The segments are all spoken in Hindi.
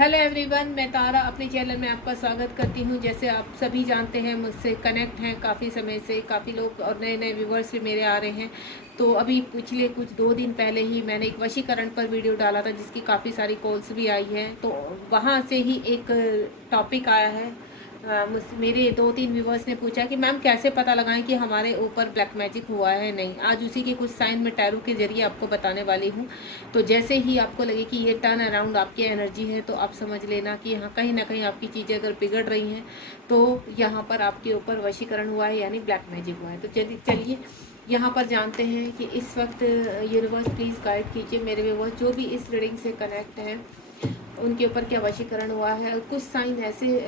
हेलो एवरीवन, मैं तारा अपने चैनल में आपका स्वागत करती हूं। जैसे आप सभी जानते हैं, मुझसे कनेक्ट हैं काफ़ी समय से, काफ़ी लोग और नए नए व्यूवर्स भी मेरे आ रहे हैं। तो अभी पिछले कुछ 2 दिन पहले ही मैंने एक वशीकरण पर वीडियो डाला था, जिसकी काफ़ी सारी कॉल्स भी आई हैं। तो वहाँ से ही एक टॉपिक आया है। मेरे 2-3 व्यूवर्स ने पूछा कि मैम कैसे पता लगाएं कि हमारे ऊपर ब्लैक मैजिक हुआ है नहीं। आज उसी के कुछ साइन मैं टैरो के जरिए आपको बताने वाली हूँ। तो जैसे ही आपको लगे कि ये टर्न अराउंड आपकी एनर्जी है, तो आप समझ लेना कि हाँ, कहीं ना कहीं आपकी चीज़ें अगर बिगड़ रही हैं तो यहाँ पर आपके ऊपर वशीकरण हुआ है, यानी ब्लैक मैजिक हुआ है। तो चलिए यहाँ पर जानते हैं कि इस वक्त यूनिवर्स प्लीज़ गाइड कीजिए मेरे व्यूवर्स जो भी इस रीडिंग से कनेक्ट हैं, उनके ऊपर क्या वशीकरण हुआ है। कुछ साइन ऐसे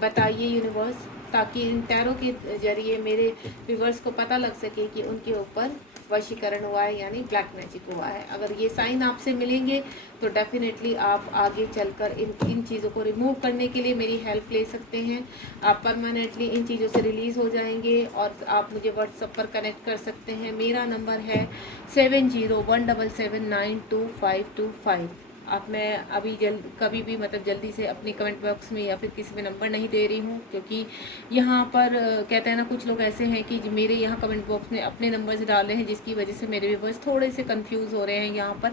बताइए यूनिवर्स, ताकि इन टैरो के जरिए मेरे व्यूवर्स को पता लग सके कि उनके ऊपर वशीकरण हुआ है, यानी ब्लैक मैजिक हुआ है। अगर ये साइन आपसे मिलेंगे तो डेफिनेटली आप आगे चलकर इन चीज़ों को रिमूव करने के लिए मेरी हेल्प ले सकते हैं। आप परमानेंटली इन चीज़ों से रिलीज़ हो जाएंगे और आप मुझे व्हाट्सएप पर कनेक्ट कर सकते हैं। मेरा नंबर है 7017792525। आप मैं अभी कभी भी मतलब जल्दी से अपनी कमेंट बॉक्स में या फिर किसी में नंबर नहीं दे रही हूँ, क्योंकि यहाँ पर कहते हैं ना, कुछ लोग ऐसे हैं कि मेरे यहाँ कमेंट बॉक्स में अपने नंबर्स डाले हैं, जिसकी वजह से मेरे व्यूवर्स थोड़े से कंफ्यूज हो रहे हैं यहाँ पर।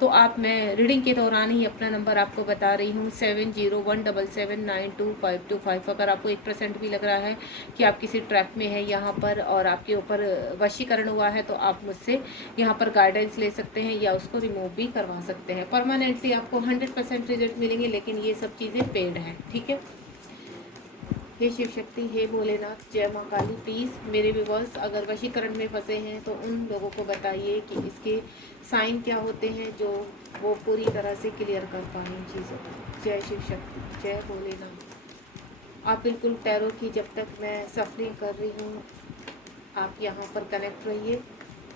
तो आप मैं रीडिंग के दौरान ही अपना नंबर आपको बता रही हूँ 7017792525। अगर आपको 1% भी लग रहा है कि आप किसी ट्रैप में है यहाँ पर और आपके ऊपर वशीकरण हुआ है, तो आप मुझसे यहाँ पर गाइडेंस ले सकते हैं या उसको रिमूव भी करवा सकते हैं। परमानेंटली आपको 100% रिजल्ट मिलेंगे, लेकिन ये सब चीज़ें पेड हैं, ठीक है। हे शिव शक्ति, हे भोलेनाथ, जय माँ काली, प्लीज़ मेरे व्यूवर्स अगर वशीकरण में फंसे हैं तो उन लोगों को बताइए कि इसके साइन क्या होते हैं, जो वो पूरी तरह से क्लियर कर पाए इन चीज़ों को। जय शिव शक्ति, जय भोलेनाथ। आप बिल्कुल टैरो की जब तक मैं सफरिंग कर रही हूँ, आप यहाँ पर कनेक्ट रहिए,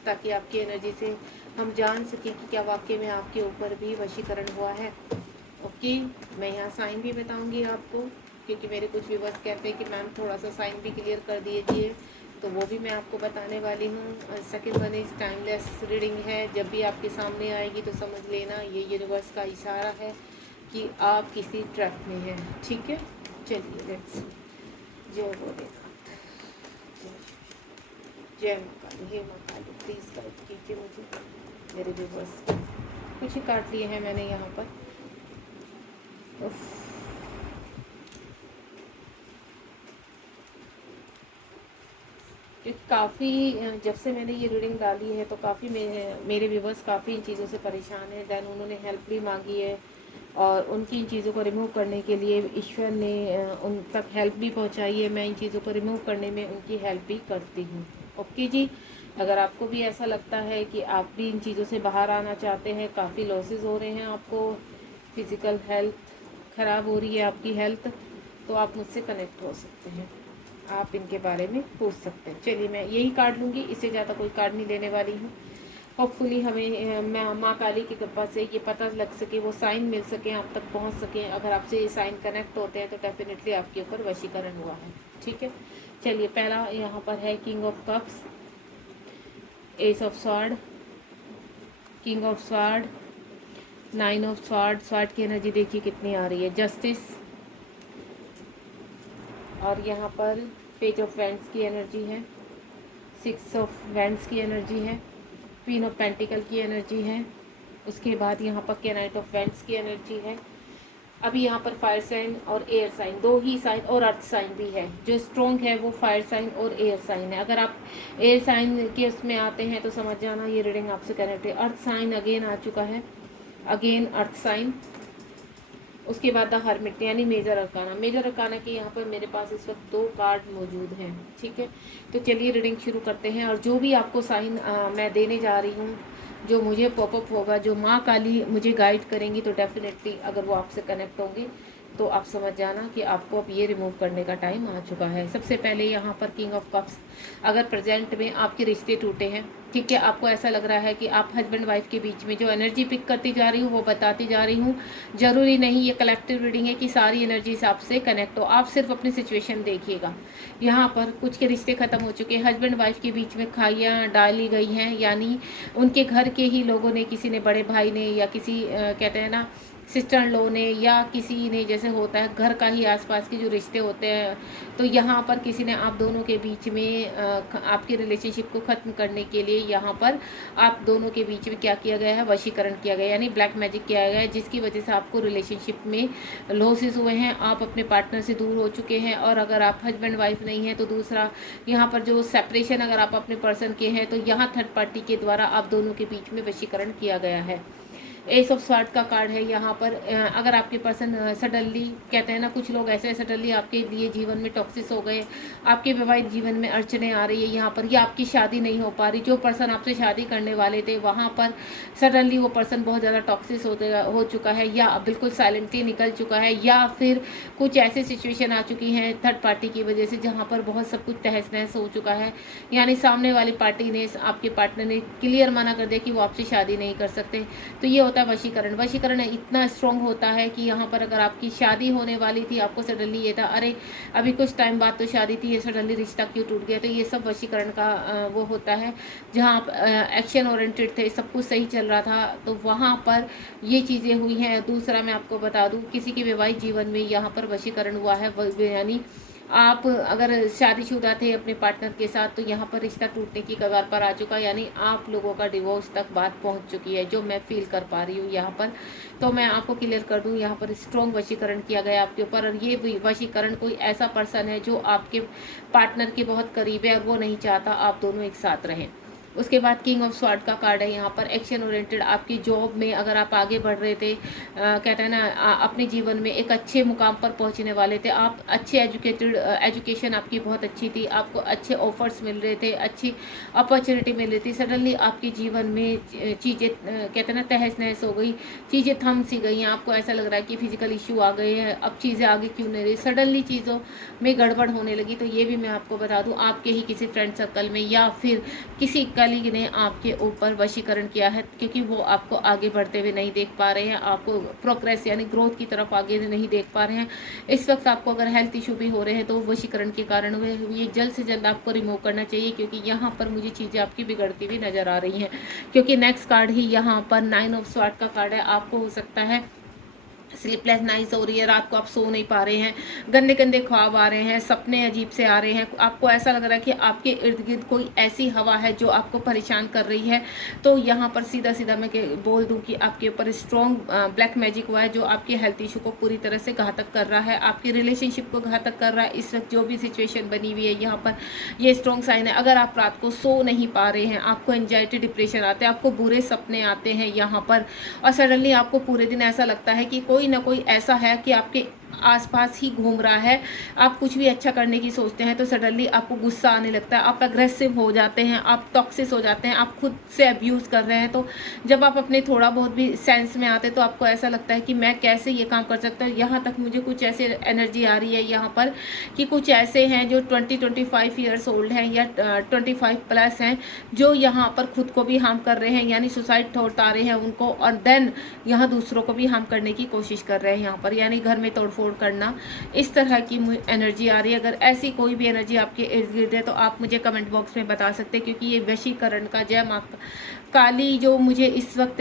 ताकि आपकी एनर्जी से हम जान सकें कि क्या वाकई में आपके ऊपर भी वशीकरण हुआ है। ओके, मैं यहाँ साइन भी बताऊँगी आपको, क्योंकि मेरे कुछ व्यूवर्स कहते हैं कि मैम थोड़ा सा साइन भी क्लियर कर दीजिए, तो वो भी मैं आपको बताने वाली हूँ। Second one is timeless reading है। जब भी आपके सामने आएगी तो समझ लेना ये यूनिवर्स का इशारा है कि आप किसी ट्रैप में हैं, ठीक है। चलिए लेट्स, जय भोलेनाथ, जय माँ काली, हे माँ काली, प्लीज़ गाइड कीजिए मुझे, मेरे व्यूवर्स कुछ ही काट लिए हैं मैंने यहाँ पर। काफ़ी जब से मैंने ये रीडिंग डाली है तो काफ़ी मेरे व्यूवर्स काफ़ी इन चीज़ों से परेशान हैं। दैन उन्होंने हेल्प भी मांगी है और उनकी इन चीज़ों को रिमूव करने के लिए ईश्वर ने उन तक हेल्प भी पहुंचाई है। मैं इन चीज़ों को रिमूव करने में उनकी हेल्प भी करती हूँ। ओके जी, अगर आपको भी ऐसा लगता है कि आप भी इन चीज़ों से बाहर आना चाहते हैं, काफ़ी लॉसेस हो रहे हैं आपको, फिज़िकल हेल्थ ख़राब हो रही है आपकी हेल्थ, तो आप मुझसे कनेक्ट हो सकते हैं, आप इनके बारे में पूछ सकते हैं। चलिए मैं यही कार्ड लूँगी, इससे ज़्यादा कोई कार्ड नहीं लेने वाली हूँ। होपफुली हमें माँ काली की कृपा से ये पता लग सके, वो साइन मिल सके, आप तक पहुँच सकें। अगर आपसे ये साइन कनेक्ट होते हैं तो डेफिनेटली आपके ऊपर वशीकरण हुआ है, ठीक है। चलिए पहला यहाँ पर है king of cups, S of sword, king of sword, 9 of sword. Sword की एनर्जी देखिए कितनी आ रही है, जस्टिस, और यहाँ पर पेज ऑफ वैंड्स की एनर्जी है, 6 ऑफ वैंड्स की एनर्जी है, क्वीन ऑफ पेंटिकल की एनर्जी है। उसके बाद यहाँ पर नाइट ऑफ वैंड्स की एनर्जी है। अभी यहाँ पर फायर साइन और एयर साइन, दो ही साइन और अर्थ साइन भी है। जो स्ट्रॉन्ग है वो फायर साइन और एयर साइन है। अगर आप एयर साइन के उसमें आते हैं तो समझ जाना ये रीडिंग आपसे कनेक्ट है। अर्थ साइन अगेन आ चुका है, अगेन अर्थ साइन। उसके बाद द हर्मिट यानी मेजर अरकाना। मेजर अरकाना के यहाँ पर मेरे पास इस वक्त 2 कार्ड मौजूद हैं, ठीक है। तो चलिए रीडिंग शुरू करते हैं। और जो भी आपको साइन मैं देने जा रही हूँ, जो मुझे पॉपअप होगा, जो माँ काली मुझे गाइड करेंगी, तो डेफिनेटली अगर वो आपसे कनेक्ट होंगे तो आप समझ जाना कि आपको अब ये रिमूव करने का टाइम आ चुका है। सबसे पहले यहाँ पर किंग ऑफ कप्स, अगर प्रेजेंट में आपके रिश्ते टूटे हैं, ठीक है, आपको ऐसा लग रहा है कि आप हस्बैंड वाइफ के बीच में जो एनर्जी पिक करती जा रही हूँ वो बताती जा रही हूँ, ज़रूरी नहीं ये कलेक्टिव रीडिंग है कि सारी एनर्जीज आपसे कनेक्ट हो, आप सिर्फ अपनी सिचुएशन देखिएगा। यहाँ पर कुछ के रिश्ते ख़त्म हो चुके हैं, हस्बैंड वाइफ के बीच में खाइयाँ डाली गई हैं, यानी उनके घर के ही लोगों ने, किसी ने, बड़े भाई ने या किसी कहते हैं ना सिस्टर इन लॉ ने या किसी ने, जैसे होता है घर का ही आसपास के जो रिश्ते होते हैं, तो यहाँ पर किसी ने आप दोनों के बीच में आपके रिलेशनशिप को ख़त्म करने के लिए यहाँ पर आप दोनों के बीच में क्या किया गया है, वशीकरण किया गया, यानी ब्लैक मैजिक किया गया है, जिसकी वजह से आपको रिलेशनशिप में लॉसेस हुए हैं, आप अपने पार्टनर से दूर हो चुके हैं। और अगर आप हस्बैंड वाइफ नहीं हैं तो दूसरा यहाँ पर जो सेपरेशन अगर आप अपने पर्सन के हैं तो यहाँ थर्ड पार्टी के द्वारा आप दोनों के बीच में वशीकरण किया गया है। एस ऑफ स्वार्ड का कार्ड है यहाँ पर। अगर आपके पर्सन सडनली, कहते हैं ना कुछ लोग ऐसे सडनली आपके लिए जीवन में टॉक्सिस हो गए, आपके वैवाहिक जीवन में अड़चने आ रही है यहाँ पर, या आपकी शादी नहीं हो पा रही, जो पर्सन आपसे शादी करने वाले थे वहाँ पर सडनली वो पर्सन बहुत ज़्यादा टॉक्सिस हो चुका है, या बिल्कुल साइलेंटली निकल चुका है, या फिर कुछ ऐसी सिचुएशन आ चुकी हैं थर्ड पार्टी की वजह से जहाँ पर बहुत सब कुछ तहस नहस हो चुका है, यानी सामने वाली पार्टी ने, आपके पार्टनर ने क्लियर मना कर दिया कि वो आपसे शादी नहीं कर सकते। तो ये होता है वशीकरण। वशीकरण इतना स्ट्रॉन्ग होता है कि यहाँ पर अगर आपकी शादी होने वाली थी, आपको सडनली ये था अरे अभी कुछ टाइम बाद तो शादी थी, ये सडनली रिश्ता क्यों टूट गया, तो ये सब वशीकरण का वो होता है। जहाँ आप एक्शन ओरिएंटेड थे, सब कुछ सही चल रहा था, तो वहाँ पर ये चीज़ें हुई हैं। दूसरा मैं आपको बता दूँ, किसी के वैवाहिक जीवन में यहाँ पर वशीकरण हुआ है, यानी आप अगर शादीशुदा थे अपने पार्टनर के साथ तो यहाँ पर रिश्ता टूटने की कगार पर आ चुका, यानी आप लोगों का डिवोर्स तक बात पहुँच चुकी है, जो मैं फील कर पा रही हूँ यहाँ पर। तो मैं आपको क्लियर कर दूँ, यहाँ पर स्ट्रॉन्ग वशीकरण किया गया आपके ऊपर, और ये वशीकरण कोई ऐसा पर्सन है जो आपके पार्टनर के बहुत करीब है और वो नहीं चाहता आप दोनों एक साथ रहें। उसके बाद किंग ऑफ स्वॉर्ड का कार्ड है यहाँ पर। एक्शन ओरिएंटेड, आपकी जॉब में अगर आप आगे बढ़ रहे थे, कहते हैं ना अपने जीवन में एक अच्छे मुकाम पर पहुँचने वाले थे, आप अच्छे एजुकेशन आपकी बहुत अच्छी थी, आपको अच्छे ऑफर्स मिल रहे थे, अच्छी अपॉर्चुनिटी मिल रही थी, सडनली आपके जीवन में चीज़ें कहते हैं ना तहस नहस हो गई, चीज़ें थम सी गई हैं, आपको ऐसा लग रहा है कि फिजिकल इशू आ गए हैं, अब चीज़ें आगे क्यों नहीं रही, सडनली चीज़ों में गड़बड़ होने लगी। तो ये भी मैं आपको बता दूँ, आपके ही किसी फ्रेंड सर्कल में या फिर किसी कलीग ने आपके ऊपर वशीकरण किया है, क्योंकि वो आपको आगे बढ़ते हुए नहीं देख पा रहे हैं, आपको प्रोग्रेस यानी ग्रोथ की तरफ आगे नहीं देख पा रहे हैं। इस वक्त आपको अगर हेल्थ इशू भी हो रहे हैं तो वशीकरण के कारण हुए, ये जल्द से जल्द आपको रिमूव करना चाहिए, क्योंकि यहाँ पर मुझे चीज़ें आपकी बिगड़ती हुई नज़र आ रही हैं। क्योंकि नेक्स्ट कार्ड ही यहाँ पर 9 ऑफ स्वॉर्ड का कार्ड है। आपको हो सकता है स्लीपलेस नाइट्स हो रही है, रात को आप सो नहीं पा रहे हैं, गंदे गंदे ख्वाब आ रहे हैं, सपने अजीब से आ रहे हैं, आपको ऐसा लग रहा है कि आपके इर्द गिर्द कोई ऐसी हवा है जो आपको परेशान कर रही है। तो यहाँ पर सीधा सीधा मैं बोल दूँ कि आपके ऊपर स्ट्रॉन्ग ब्लैक मैजिक हुआ है, जो आपके हेल्थ इशू को पूरी तरह से घातक कर रहा है, आपकी रिलेशनशिप को घातक कर रहा है। इस वक्त जो भी सिचुएशन बनी हुई है यहाँ पर ये स्ट्रॉन्ग साइन है। अगर आप रात को सो नहीं पा रहे हैं, आपको एंजाइटी डिप्रेशन आते हैं, आपको बुरे सपने आते हैं यहाँ पर, और सडनली आपको पूरे दिन ऐसा लगता है कि कोई ना कोई ऐसा है कि आपके आसपास ही घूम रहा है, आप कुछ भी अच्छा करने की सोचते हैं तो सडनली आपको गुस्सा आने लगता है, आप अग्रेसिव हो जाते हैं, आप टॉक्सिस हो जाते हैं, आप खुद से अब्यूज़ कर रहे हैं। तो जब आप अपने थोड़ा बहुत भी सेंस में आते तो आपको ऐसा लगता है कि मैं कैसे ये काम कर सकता हूँ। यहाँ तक मुझे कुछ ऐसे एनर्जी आ रही है यहाँ पर कि कुछ ऐसे हैं जो 20-25 ईयर्स ओल्ड हैं या 25 प्लस हैं, जो यहाँ पर खुद को भी हार्म कर रहे हैं, यानी सुसाइड थॉट आ रहे हैं उनको, और देन यहाँ दूसरों को भी हार्म करने की कोशिश कर रहे हैं यहाँ पर, यानी घर में तोड़फोड़ करना, इस तरह की एनर्जी आ रही है। अगर ऐसी कोई भी एनर्जी आपके इर्द गिर्द है तो आप मुझे कमेंट बॉक्स में बता सकते हैं, क्योंकि ये वशीकरण का जय माँ काली जो मुझे इस वक्त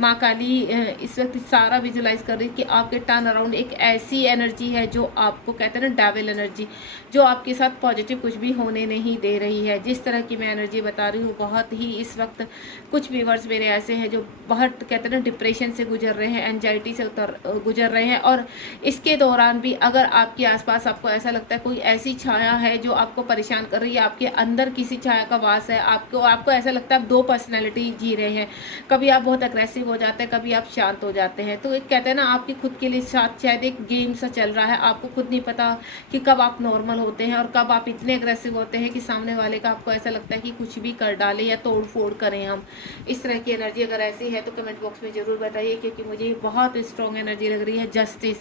माँ काली इस वक्त सारा विजुलाइज कर रही है कि आपके टर्न अराउंड एक ऐसी एनर्जी है जो आपको कहते हैं ना डेविल एनर्जी, जो आपके साथ पॉजिटिव कुछ भी होने नहीं दे रही है। जिस तरह की मैं एनर्जी बता रही हूँ, बहुत ही इस वक्त कुछ व्यूअर्स मेरे ऐसे हैं जो बहुत कहते हैं ना डिप्रेशन से गुजर रहे हैं, एंजाइटी से गुजर रहे हैं, और इसके दौरान भी अगर आपके आसपास आपको ऐसा लगता है कोई ऐसी छाया है जो आपको परेशान कर रही है, आपके अंदर किसी छाया का वास है, आपको ऐसा लगता है आप दो पर्सनैलिटी जी रहे हैं, कभी आप बहुत अग्रेसिव हो जाते हैं, कभी आप शांत हो जाते हैं। तो एक कहते हैं ना आपकी खुद के लिए साथ शायद एक गेम सा चल रहा है, आपको खुद नहीं पता कि कब आप नॉर्मल होते हैं और कब आप इतने अग्रेसिव होते हैं कि सामने वाले का आपको ऐसा लगता है कि कुछ भी कर डाले या तोड़ फोड़ करें हम। इस तरह की एनर्जी अगर ऐसी है तो कमेंट बॉक्स में ज़रूर बताइए, क्योंकि मुझे बहुत स्ट्रॉन्ग एनर्जी लग रही है। जस्टिस,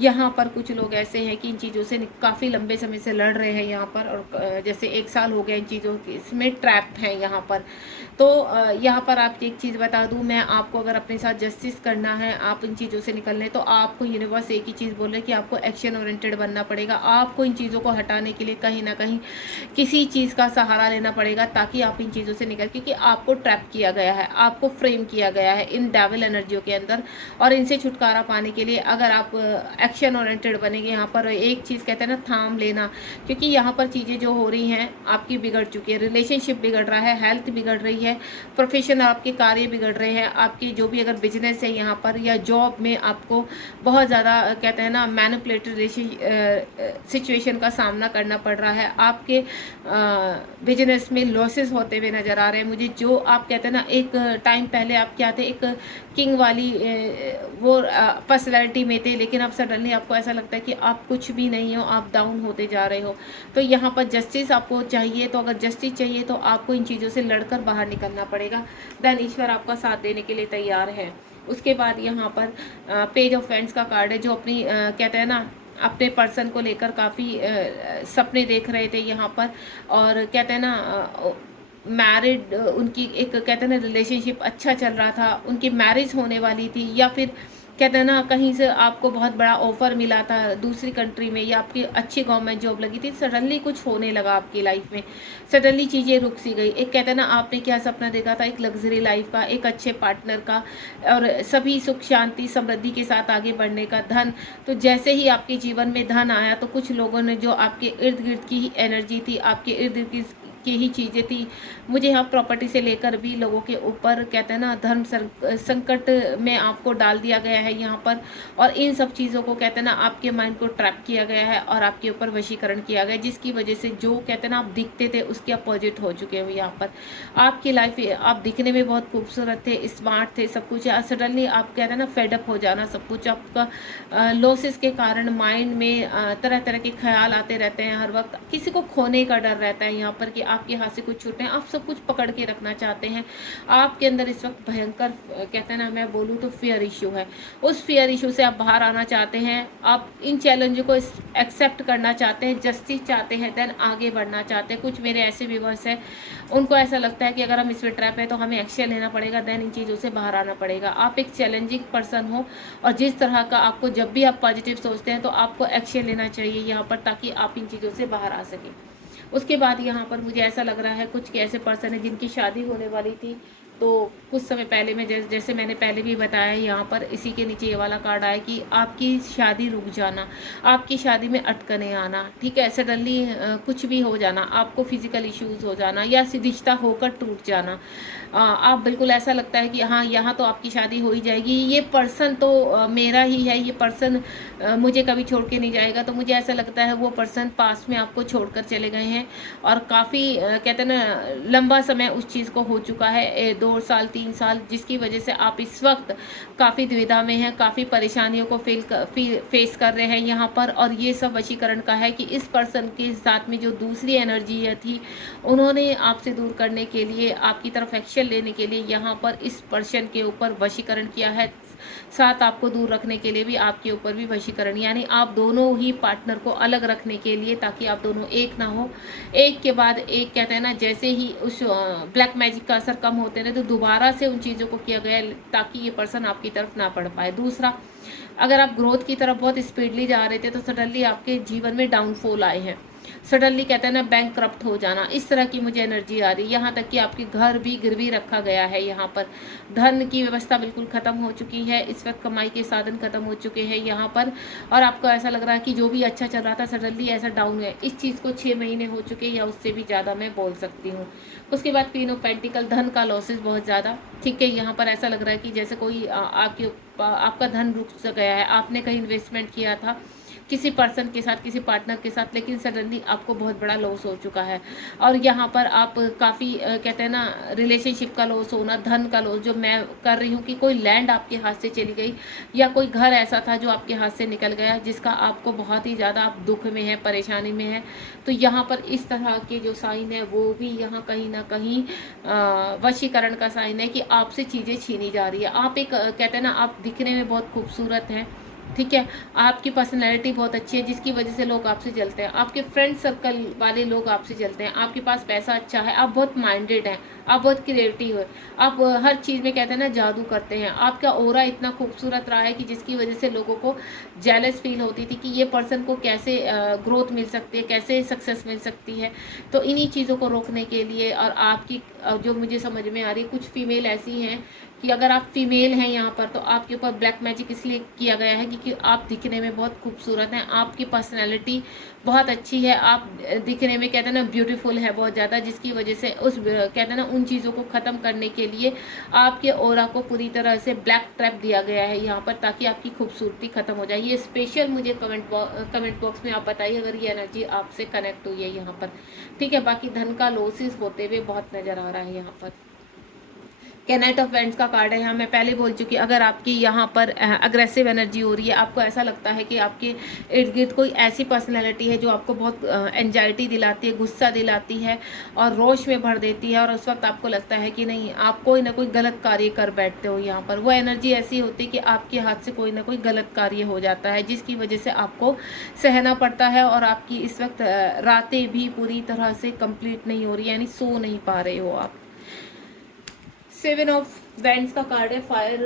यहाँ पर कुछ लोग ऐसे हैं कि इन चीज़ों से काफ़ी लंबे समय से लड़ रहे हैं यहाँ पर, और जैसे 1 साल हो गया इन चीज़ों इसमें ट्रैप हैं यहाँ पर। तो यहाँ पर आपको एक चीज़ बता दूँ मैं आपको, अगर अपने साथ जस्टिस करना है, आप इन चीज़ों से निकलने, तो आपको यूनिवर्स एक ही चीज़ बोल रहे हैं कि आपको एक्शन ओरिएंटेड बनना पड़ेगा। आपको इन चीज़ों को हटाने के लिए कहीं ना कहीं किसी चीज़ का सहारा लेना पड़ेगा ताकि आप इन चीज़ों से निकल, क्योंकि आपको ट्रैप किया गया है, आपको फ्रेम किया गया है इन डेविल एनर्जियों के अंदर। और इनसे छुटकारा पाने के लिए अगर आप एक्शन ओरिएंटेड बनेंगे, यहाँ पर एक चीज़ कहते हैं ना, थाम लेना, क्योंकि यहाँ पर चीज़ें जो हो रही हैं आपकी बिगड़ चुकी है। रिलेशनशिप बिगड़ रहा है, हेल्थ बिगड़ रही है, प्रोफेशन आपके कार्य बिगड़ रहे हैं, आपकी जो भी अगर बिजनेस है यहाँ पर या जॉब में आपको बहुत ज़्यादा कहते हैं ना मैनिपुलेटेड सिचुएशन का सामना करना पड़ रहा है, आपके बिजनेस में लॉसेस होते हुए नज़र आ रहे हैं मुझे। जो आप कहते हैं ना, एक टाइम पहले आप क्या थे, एक किंग वाली वो पर्सनैलिटी में थे, लेकिन अब सडनली आपको ऐसा लगता है कि आप कुछ भी नहीं हो, आप डाउन होते जा रहे हो। तो यहाँ पर जस्टिस आपको चाहिए, तो अगर जस्टिस चाहिए तो आपको इन चीज़ों से लड़कर बाहर निकलना पड़ेगा। देन ईश्वर आपका साथ देने के लिए तैयार है। उसके बाद यहाँ पर पेज ऑफ फ्रेंड्स का कार्ड है, जो अपनी कहते हैं ना अपने पर्सन को लेकर काफ़ी सपने देख रहे थे यहाँ पर, और कहते हैं ना मैरिड उनकी एक कहते हैं ना रिलेशनशिप अच्छा चल रहा था, उनकी मैरिज होने वाली थी, या फिर कहते हैं ना कहीं से आपको बहुत बड़ा ऑफर मिला था दूसरी कंट्री में, या आपकी अच्छी गवर्नमेंट जॉब लगी थी, सडनली कुछ होने लगा आपकी लाइफ में, सडनली चीज़ें रुक सी गई। एक कहते हैं ना आपने क्या सपना देखा था, एक लग्जरी लाइफ का, एक अच्छे पार्टनर का, और सभी सुख शांति समृद्धि के साथ आगे बढ़ने का, धन। तो जैसे ही आपके जीवन में धन आया तो कुछ लोगों ने, जो आपके इर्द गिर्द की ही एनर्जी थी, आपके इर्द गिर्द की ही चीज़ें थी, मुझे यहाँ प्रॉपर्टी से लेकर भी लोगों के ऊपर कहते हैं ना धर्म संकट में आपको डाल दिया गया है यहाँ पर, और इन सब चीज़ों को कहते हैं ना आपके माइंड को ट्रैप किया गया है और आपके ऊपर वशीकरण किया गया, जिसकी वजह से जो कहते हैं ना आप दिखते थे उसके अपोजिट हो चुके हो यहाँ पर। आपकी लाइफ आप दिखने में बहुत खूबसूरत थे, स्मार्ट थे, सब कुछ, सडनली आप कहते हैं ना फेडअप हो जाना, सब कुछ आपका लॉसेस के कारण माइंड में तरह तरह के ख्याल आते रहते हैं हर वक्त, किसी को खोने का डर रहता है यहाँ पर कि आपके हाथ से कुछ छूटे, आप सब कुछ पकड़ के रखना चाहते हैं। आपके अंदर इस वक्त भयंकर कहते हैं ना, मैं बोलूँ तो फियर इशू है। उस फियर इशू से आप बाहर आना चाहते हैं, आप इन चैलेंजों को एक्सेप्ट करना चाहते हैं, जस्टिस चाहते हैं, देन आगे बढ़ना चाहते हैं। कुछ मेरे ऐसे व्यूअर्स हैं, उनको ऐसा लगता है कि अगर हम इस पर ट्रैप है तो हमें एक्शन लेना पड़ेगा, देन इन चीज़ों से बाहर आना पड़ेगा। आप एक चैलेंजिंग पर्सन हो, और जिस तरह का आपको, जब भी आप पॉजिटिव सोचते हैं तो आपको एक्शन लेना चाहिए यहाँ पर, ताकि आप इन चीज़ों से बाहर आ सकें। उसके बाद यहाँ पर मुझे ऐसा लग रहा है कुछ ऐसे पर्सन है जिनकी शादी होने वाली थी, तो कुछ समय पहले में जैसे मैंने पहले भी बताया, यहाँ पर इसी के नीचे ये वाला कार्ड आया कि आपकी शादी रुक जाना, आपकी शादी में अटकने आना, ठीक है, सडनली कुछ भी हो जाना, आपको फिजिकल इश्यूज हो जाना, या रिश्ता होकर टूट जाना। आप बिल्कुल ऐसा लगता है कि हाँ यहाँ तो आपकी शादी हो ही जाएगी, ये पर्सन तो मेरा ही है, ये पर्सन मुझे कभी छोड़ के नहीं जाएगा। तो मुझे ऐसा लगता है वो पर्सन पास में आपको छोड़कर चले गए हैं, और काफ़ी कहते हैं ना लंबा समय उस चीज़ को हो चुका है, 2 साल 3 साल, जिसकी वजह से आप इस वक्त काफ़ी दुविधा में हैं, काफ़ी परेशानियों को फेस कर रहे हैं यहाँ पर। और ये सब वशीकरण का है कि इस पर्सन के साथ में जो दूसरी एनर्जी थी, उन्होंने आपसे दूर करने के लिए, आपकी तरफ एक्शन लेने के लिए यहाँ पर इस पर्सन के ऊपर वशीकरण किया है, साथ आपको दूर रखने के लिए भी आपके ऊपर भी वशीकरण, यानी आप दोनों ही पार्टनर को अलग रखने के लिए, ताकि आप दोनों एक ना हो, एक के बाद एक कहते हैं ना, जैसे ही उस ब्लैक मैजिक का असर कम होते रहे तो दोबारा से उन चीज़ों को किया गया ताकि ये पर्सन आपकी तरफ ना पड़ पाए। दूसरा, अगर आप ग्रोथ की तरफ बहुत स्पीडली जा रहे थे तो सडनली आपके जीवन में डाउनफॉल आए हैं, सडनली कहते हैं ना बैंक करप्ट हो जाना, इस तरह की मुझे एनर्जी आ रही है। यहाँ तक कि आपके घर भी गिरवी रखा गया है, यहाँ पर धन की व्यवस्था बिल्कुल ख़त्म हो चुकी है, इस वक्त कमाई के साधन खत्म हो चुके हैं यहाँ पर, और आपको ऐसा लग रहा है कि जो भी अच्छा चल रहा था सडनली ऐसा डाउन है। इस चीज़ को 6 महीने हो चुके हैं या उससे भी ज़्यादा मैं बोल सकती हूँ। उसके बाद क्वीन ऑफ पेंटिकल, धन का लॉसेस बहुत ज़्यादा, ठीक है, यहाँ पर ऐसा लग रहा है कि जैसे कोई आपका धन रुक गया है, आपने कहीं इन्वेस्टमेंट किया था किसी पर्सन के साथ, किसी पार्टनर के साथ, लेकिन सडनली आपको बहुत बड़ा लॉस हो चुका है। और यहाँ पर आप काफ़ी कहते हैं ना रिलेशनशिप का लॉस होना, धन का लॉस, जो मैं कर रही हूँ कि कोई लैंड आपके हाथ से चली गई, या कोई घर ऐसा था जो आपके हाथ से निकल गया, जिसका आपको बहुत ही ज़्यादा आप दुख में है, परेशानी में है। तो यहाँ पर इस तरह के जो साइन है वो भी यहाँ कहीं ना कहीं वशीकरण का साइन है कि आपसे चीज़ें छीनी जा रही है। आप एक कहते हैं ना, आप दिखने में बहुत खूबसूरत हैं, ठीक है। आपकी पर्सनैलिटी बहुत अच्छी है जिसकी वजह से लोग आपसे जलते हैं, आपके फ्रेंड सर्कल वाले लोग आपसे जलते हैं, आपके पास पैसा अच्छा है, आप बहुत माइंडेड हैं, आप बहुत क्रिएटिव है, आप हर चीज़ में कहते हैं ना जादू करते हैं, आपका ऑरा इतना खूबसूरत रहा है कि जिसकी वजह से लोगों को जेलस फील होती थी कि ये पर्सन को कैसे ग्रोथ मिल सकती है, कैसे सक्सेस मिल सकती है। तो इन्हीं चीज़ों को रोकने के लिए और आपकी जो मुझे समझ में आ रही है, कुछ फीमेल ऐसी हैं कि अगर आप फीमेल हैं यहाँ पर तो आपके ऊपर ब्लैक मैजिक इसलिए किया गया है क्योंकि आप दिखने में बहुत खूबसूरत हैं, आपकी पर्सनैलिटी बहुत अच्छी है, आप दिखने में कहते हैं ना ब्यूटीफुल है बहुत ज़्यादा, जिसकी वजह से उस कहते हैं ना उन चीज़ों को ख़त्म करने के लिए आपके ऑरा को पूरी तरह से ब्लैक ट्रैप दिया गया है यहाँ पर, ताकि आपकी खूबसूरती ख़त्म हो जाए। ये स्पेशल मुझे कमेंट बॉक्स में आप बताइए अगर ये एनर्जी आपसे कनेक्ट हुई है यहाँ पर, ठीक है। बाकी धन का लॉसेस होते हुए बहुत नज़र आ रहा है यहाँ पर। कैनाइट ऑफ वेंट्स का कार्ड है यहाँ, मैं पहले बोल चुकी, अगर आपकी यहाँ पर अग्रेसिव एनर्जी हो रही है, आपको ऐसा लगता है कि आपके इर्द गिर्द कोई ऐसी पर्सनैलिटी है जो आपको बहुत एंजाइटी दिलाती है, गुस्सा दिलाती है और रोश में भर देती है, और उस वक्त आपको लगता है कि नहीं आप कोई ना कोई गलत कार्य कर बैठते हो यहाँ पर, वो एनर्जी ऐसी होती है कि आपके हाथ से कोई ना कोई गलत कार्य हो जाता है जिसकी वजह से आपको सहना पड़ता है, और आपकी इस वक्त रातें भी पूरी तरह से कंप्लीट नहीं हो रही, यानी सो नहीं पा रहे हो आप। 7 ऑफ वेंट्स का कार्ड है, फायर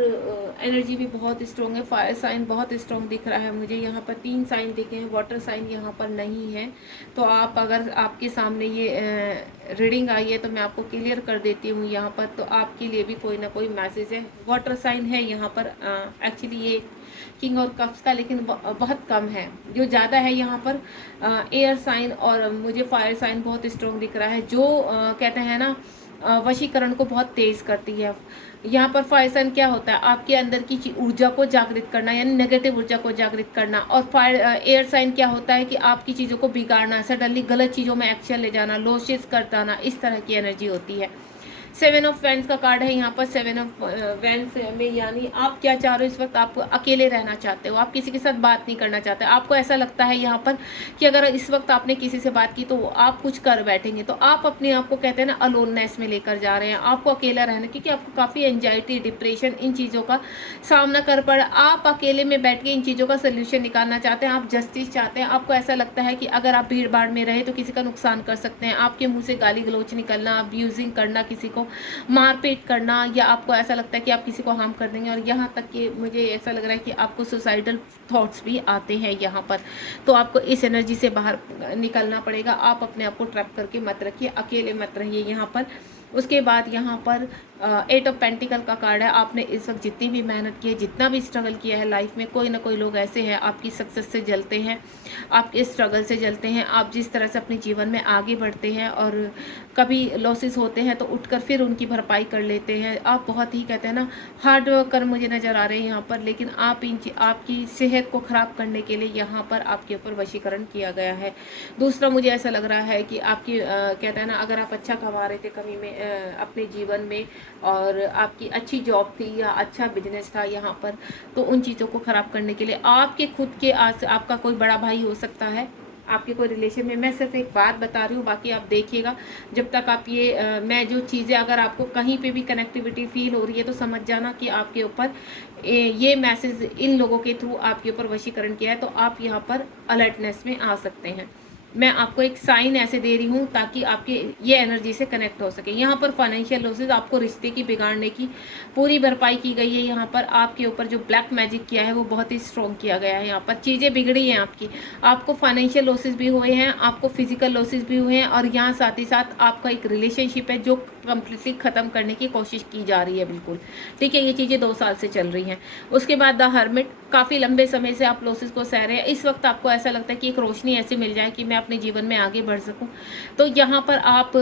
एनर्जी भी बहुत स्ट्रॉन्ग है, फायर साइन बहुत स्ट्रॉन्ग दिख रहा है मुझे यहाँ पर, 3 साइन दिखे हैं, वाटर साइन यहाँ पर नहीं है। तो आप अगर आपके सामने ये रीडिंग आई है तो मैं आपको क्लियर कर देती हूँ यहाँ पर, तो आपके लिए भी कोई ना कोई मैसेज है। वाटर साइन है यहाँ पर, एक्चुअली ये किंग और कप्स का, लेकिन बहुत कम है, जो ज़्यादा है यहाँ पर एयर साइन, और मुझे फायर साइन बहुत स्ट्रॉन्ग दिख रहा है, जो कहते हैं ना वशीकरण को बहुत तेज करती है। यहाँ पर फायर साइन क्या होता है, आपके अंदर की ऊर्जा को जागृत करना, यानी नेगेटिव ऊर्जा को जागृत करना, और फायर एयर साइन क्या होता है कि आपकी चीज़ों को बिगाड़ना, सडनली गलत चीज़ों में एक्शन ले जाना, लॉसेस करना, इस तरह की एनर्जी होती है। 7 ऑफ वेंस का कार्ड है यहाँ पर, 7 ऑफ वेंस में, यानी आप क्या चाह रहे हो इस वक्त, आप अकेले रहना चाहते हो, आप किसी के साथ बात नहीं करना चाहते, आपको ऐसा लगता है यहाँ पर कि अगर इस वक्त आपने किसी से बात की तो आप कुछ कर बैठेंगे, तो आप अपने आप को कहते हैं ना अलोननेस में लेकर जा रहे हैं, आपको अकेला रहना, क्योंकि आपको काफ़ी एंजाइटी, डिप्रेशन, इन चीज़ों का सामना कर पड़ा, आप अकेले में बैठ के इन चीज़ों का सोल्यूशन निकालना चाहते हैं, आप जस्टिस चाहते हैं, आपको ऐसा लगता है कि अगर आप भीड़ भाड़ में रहे तो किसी का नुकसान कर सकते हैं, आपके मुँह से गाली गलौच निकलना, अब्यूजिंग करना, किसी को मारपीट करना, या आपको ऐसा लगता है कि आप किसी को हार्म कर देंगे, और यहाँ तक कि मुझे ऐसा लग रहा है कि आपको सुसाइडल थॉट्स भी आते हैं यहाँ पर। तो आपको इस एनर्जी से बाहर निकलना पड़ेगा, आप अपने आप को ट्रैप करके मत रखिए, अकेले मत रहिए यहाँ पर। उसके बाद यहाँ पर 8 ऑफ पेंटिकल का कार्ड है, आपने इस वक्त जितनी भी मेहनत की है, जितना भी स्ट्रगल किया है लाइफ में, कोई ना कोई लोग ऐसे हैं आपकी सक्सेस से जलते हैं, आपके स्ट्रगल से जलते हैं, आप जिस तरह से अपने जीवन में आगे बढ़ते हैं और कभी लॉसेस होते हैं तो उठकर फिर उनकी भरपाई कर लेते हैं, आप बहुत ही कहते हैं ना हार्ड वर्कर मुझे नज़र आ रहे हैं यहाँ पर, लेकिन आप आपकी सेहत को ख़राब करने के लिए यहाँ पर आपके ऊपर वशीकरण किया गया है। दूसरा मुझे ऐसा लग रहा है कि आपकी कहते हैं ना अगर आप अच्छा कमा रहे थे कभी में अपने जीवन में, और आपकी अच्छी जॉब थी या अच्छा बिजनेस था यहाँ पर, तो उन चीज़ों को ख़राब करने के लिए आपके खुद के आपका कोई बड़ा भाई हो सकता है, आपके कोई रिलेशन में, मैं सिर्फ एक बात बता रही हूँ, बाकी आप देखिएगा जब तक आप ये मैं जो चीज़ें अगर आपको कहीं पे भी कनेक्टिविटी फील हो रही है तो समझ जाना कि आपके ऊपर ये मैसेज इन लोगों के थ्रू आपके ऊपर वशीकरण किया है, तो आप यहाँ पर अलर्टनेस में आ सकते हैं। मैं आपको एक साइन ऐसे दे रही हूँ ताकि आपके ये एनर्जी से कनेक्ट हो सके। यहाँ पर फाइनेंशियल लॉसेज, आपको रिश्ते की बिगाड़ने की पूरी भरपाई की गई है। यहाँ पर आपके ऊपर जो ब्लैक मैजिक किया है वो बहुत ही स्ट्रॉन्ग किया गया है। यहाँ पर चीज़ें बिगड़ी हैं आपकी, आपको फाइनेंशियल लॉसेज भी हुए हैं, आपको फिजिकल लॉसेज भी हुए हैं, और यहाँ साथ ही साथ आपका एक रिलेशनशिप है जो कम्प्लीटली ख़त्म करने की कोशिश की जा रही है, बिल्कुल ठीक है। ये चीज़ें 2 साल से चल रही हैं। उसके बाद द हर्मिट, काफ़ी लंबे समय से आप लॉसेस को सह रहे हैं, इस वक्त आपको ऐसा लगता है कि एक रोशनी ऐसे मिल जाए कि मैं अपने जीवन में आगे बढ़ सकूं, तो यहाँ पर आप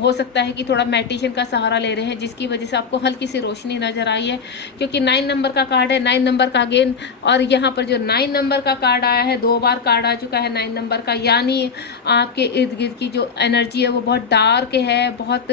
हो सकता है कि थोड़ा मेडिटेशन का सहारा ले रहे हैं, जिसकी वजह से आपको हल्की सी रोशनी नज़र आई है, क्योंकि 9 नंबर का कार्ड है, 9 नंबर का अगेन, और यहाँ पर जो 9 नंबर का कार्ड आया है, 2 बार कार्ड आ चुका है 9 नंबर का, यानी आपके इर्द गिर्द की जो एनर्जी है वो बहुत डार्क है, बहुत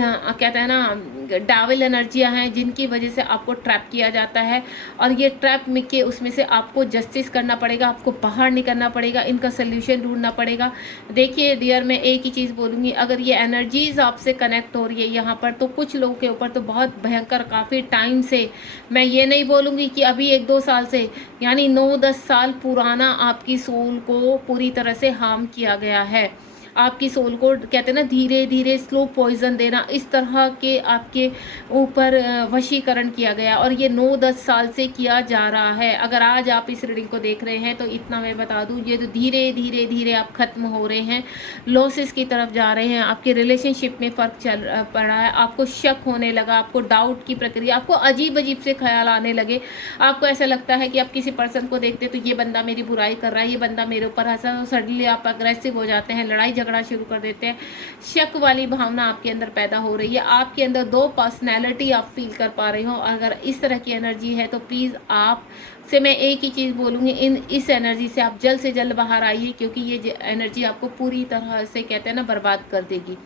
कहते हैं ना डाविल एनर्जियां हैं जिनकी वजह से आपको ट्रैप किया जाता है, और ये ट्रैप में के उसमें से आपको जस्टिस करना पड़ेगा, आपको बाहर निकलना पड़ेगा, इनका सोल्यूशन ढूंढना पड़ेगा। देखिए डियर, मैं एक ही चीज़ बोलूँगी, अगर ये एनर्जीज आपसे कनेक्ट हो रही है यहाँ पर, तो कुछ लोगों के ऊपर तो बहुत भयंकर काफ़ी टाइम से, मैं ये नहीं बोलूँगी कि अभी 1-2 साल से, यानी 9-10 साल पुराना आपकी सोल को पूरी तरह से हार्म किया गया है। आपकी सोल को कहते हैं ना धीरे धीरे स्लो पॉइजन देना, इस तरह के आपके ऊपर वशीकरण किया गया, और ये 9-10 साल से किया जा रहा है। अगर आज आप इस रीडिंग को देख रहे हैं तो इतना मैं बता दूं, ये तो धीरे धीरे धीरे आप खत्म हो रहे हैं, लॉसेस की तरफ जा रहे हैं, आपके रिलेशनशिप में फ़र्क चल पड़ा है, आपको शक होने लगा, आपको डाउट की प्रक्रिया, आपको अजीब अजीब से ख्याल आने लगे, आपको ऐसा लगता है कि आप किसी पर्सन को देखते तो ये बंदा मेरी बुराई कर रहा है, ये बंदा मेरे ऊपर हंसा, सडनली आप अग्रेसिव हो जाते हैं, लड़ाई झगड़ा शुरू कर देते हैं, शक वाली भावना आपके अंदर पैदा हो रही है, आपके अंदर 2 पर्सनैलिटी आप फील कर पा रहे हो। अगर इस तरह की एनर्जी है तो प्लीज़ आप से मैं एक ही चीज़ बोलूँगी, इस एनर्जी से आप जल्द से जल्द बाहर आइए, क्योंकि ये एनर्जी आपको पूरी तरह से कहते हैं ना बर्बाद कर देगी।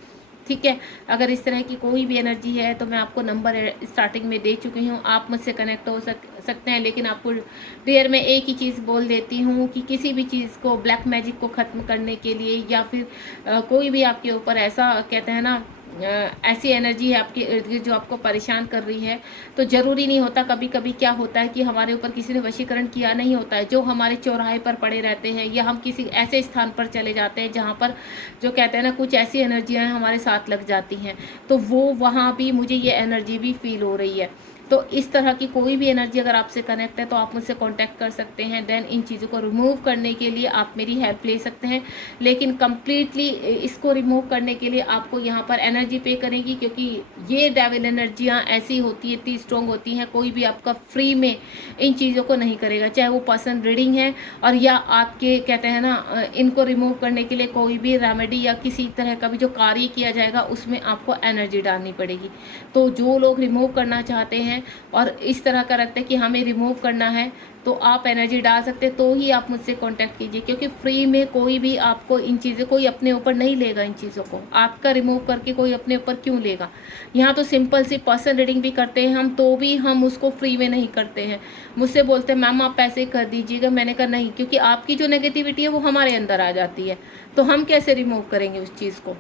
ठीक है, अगर इस तरह की कोई भी एनर्जी है तो मैं आपको नंबर स्टार्टिंग में दे चुकी हूँ, आप मुझसे कनेक्ट हो सकते हैं। लेकिन आपको डियर मैं एक ही चीज़ बोल देती हूँ कि किसी भी चीज़ को, ब्लैक मैजिक को ख़त्म करने के लिए, या फिर कोई भी आपके ऊपर ऐसा कहते हैं ना ऐसी एनर्जी है आपके इर्द गिर्द जो आपको परेशान कर रही है, तो ज़रूरी नहीं होता, कभी कभी क्या होता है कि हमारे ऊपर किसी ने वशीकरण किया नहीं होता है, जो हमारे चौराहे पर पड़े रहते हैं, या हम किसी ऐसे स्थान पर चले जाते हैं जहाँ पर जो कहते हैं ना कुछ ऐसी एनर्जियाँ हमारे साथ लग जाती हैं, तो वो वहाँ भी मुझे ये एनर्जी भी फील हो रही है। तो इस तरह की कोई भी एनर्जी अगर आपसे कनेक्ट है तो आप मुझसे कांटेक्ट कर सकते हैं। देन इन चीज़ों को रिमूव करने के लिए आप मेरी हेल्प ले सकते हैं, लेकिन कम्प्लीटली इसको रिमूव करने के लिए आपको यहाँ पर एनर्जी पे करेगी, क्योंकि ये डेविल एनर्जियाँ ऐसी होती है, इतनी स्ट्रॉन्ग होती हैं, कोई भी आपका फ्री में इन चीज़ों को नहीं करेगा, चाहे वो पर्सन रीडिंग है और या आपके कहते हैं ना इनको रिमूव करने के लिए कोई भी रेमेडी या किसी तरह का भी जो कार्य किया जाएगा उसमें आपको एनर्जी डालनी पड़ेगी। तो जो लोग रिमूव करना चाहते हैं और इस तरह का रखते हैं कि हमें रिमूव करना है, तो आप एनर्जी डाल सकते हैं, तो ही आप मुझसे कांटेक्ट कीजिए, क्योंकि फ्री में कोई भी आपको इन चीज़ों कोई अपने ऊपर नहीं लेगा, इन चीज़ों को आपका रिमूव करके कोई अपने ऊपर क्यों लेगा। यहाँ तो सिंपल सी पर्सन रीडिंग भी करते हैं हम, तो भी हम उसको फ्री में नहीं करते हैं। मुझसे बोलते हैं मैम आप पैसे कर दीजिएगा, मैंने कहा नहीं, क्योंकि आपकी जो नेगेटिविटी है वो हमारे अंदर आ जाती है, तो हम कैसे रिमूव करेंगे उस चीज़ को।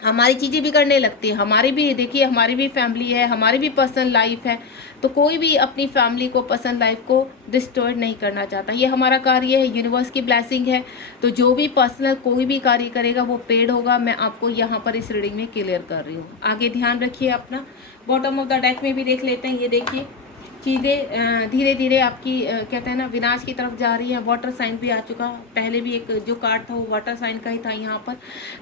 हमारी चीज़ें बिगड़ने लगती है, हमारी भी देखिए, हमारी भी फैमिली है, हमारी भी पर्सनल लाइफ है, तो कोई भी अपनी फैमिली को, पर्सनल लाइफ को डिस्ट्रॉय नहीं करना चाहता। ये हमारा कार्य है, यूनिवर्स की ब्लेसिंग है, तो जो भी पर्सनल कोई भी कार्य करेगा वो पेड होगा। मैं आपको यहाँ पर इस रीडिंग में क्लियर कर रही हूँ। आगे ध्यान रखिए अपना। बॉटम ऑफ द डेक में भी देख लेते हैं। ये देखिए चीज़ें धीरे धीरे आपकी कहते हैं ना विनाश की तरफ जा रही है। वाटर साइन भी आ चुका, पहले भी एक जो कार्ड था वो वाटर साइन का ही था यहाँ पर।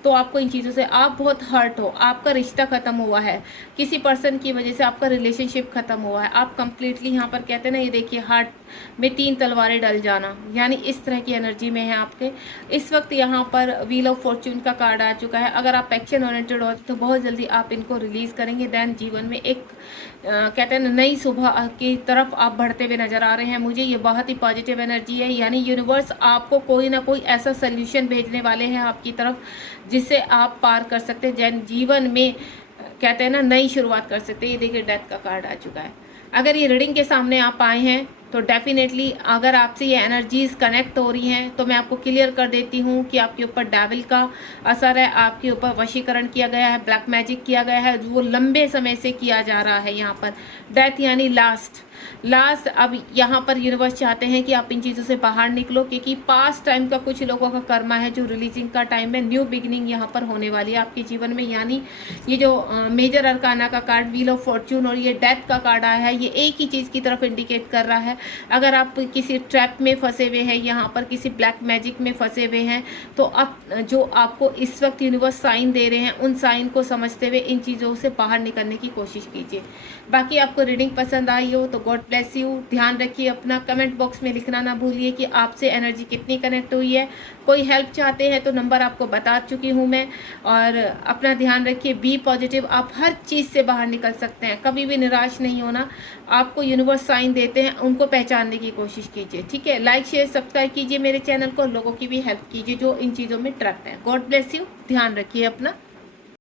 तो आपको इन चीज़ों से आप बहुत हर्ट हो, आपका रिश्ता ख़त्म हुआ है, किसी पर्सन की वजह से आपका रिलेशनशिप ख़त्म हुआ है, आप कंप्लीटली यहाँ पर कहते हैं ना, ये देखिए हार्ट में 3 तलवारें डल जाना, यानी इस तरह की एनर्जी में है आपके इस वक्त। यहाँ पर व्हील ऑफ फॉर्च्यून का कार्ड आ चुका है। अगर आप एक्शन ओरिएंटेड हो तो बहुत जल्दी आप इनको रिलीज़ करेंगे। देन जीवन में एक कहते हैं ना नई सुबह की तरफ आप बढ़ते हुए नजर आ रहे हैं। मुझे ये बहुत ही पॉजिटिव एनर्जी है, यानी यूनिवर्स आपको कोई ना कोई ऐसा सोल्यूशन भेजने वाले हैं आपकी तरफ जिससे आप पार कर सकते हैं, जीवन में कहते हैं ना नई शुरुआत कर सकते हैं। ये देखिए डेथ का कार्ड आ चुका है। अगर ये रीडिंग के सामने आप आए हैं तो डेफिनेटली अगर आपसे ये एनर्जीज कनेक्ट हो रही हैं तो मैं आपको क्लियर कर देती हूँ कि आपके ऊपर डेविल का असर है, आपके ऊपर वशीकरण किया गया है, ब्लैक मैजिक किया गया है, वो लंबे समय से किया जा रहा है। यहाँ पर डेथ यानी लास्ट। अब यहाँ पर यूनिवर्स चाहते हैं कि आप इन चीज़ों से बाहर निकलो, क्योंकि पास्ट टाइम का कुछ लोगों का कर्मा है जो रिलीजिंग का टाइम है। न्यू बिगिनिंग यहाँ पर होने वाली है आपके जीवन में। यानी ये जो मेजर अरकाना का कार्ड व्हील ऑफ फॉर्च्यून और ये डेथ का कार्ड आया है, ये एक ही चीज़ की तरफ इंडिकेट कर रहा है। अगर आप किसी ट्रैप में फंसे हुए हैं, यहाँ पर किसी ब्लैक मैजिक में फंसे हुए हैं, तो अब जो आपको इस वक्त यूनिवर्स साइन दे रहे हैं, उन साइन को समझते हुए इन चीज़ों से बाहर निकलने की कोशिश कीजिए। बाकी आपको रीडिंग पसंद आई हो तो गॉड ब्लेस यू। ध्यान रखिए अपना, कमेंट बॉक्स में लिखना ना भूलिए कि आपसे एनर्जी कितनी कनेक्ट हुई है। कोई हेल्प चाहते हैं तो नंबर आपको बता चुकी हूँ मैं। और अपना ध्यान रखिए, बी पॉजिटिव, आप हर चीज़ से बाहर निकल सकते हैं, कभी भी निराश नहीं होना। आपको यूनिवर्स साइन देते हैं, उनको पहचानने की कोशिश कीजिए। ठीक है, लाइक शेयर सब्सक्राइब कीजिए मेरे चैनल को, लोगों की भी हेल्प कीजिए जो इन चीज़ों में ट्रैप है। गॉड ब्लेस यू, ध्यान रखिए अपना।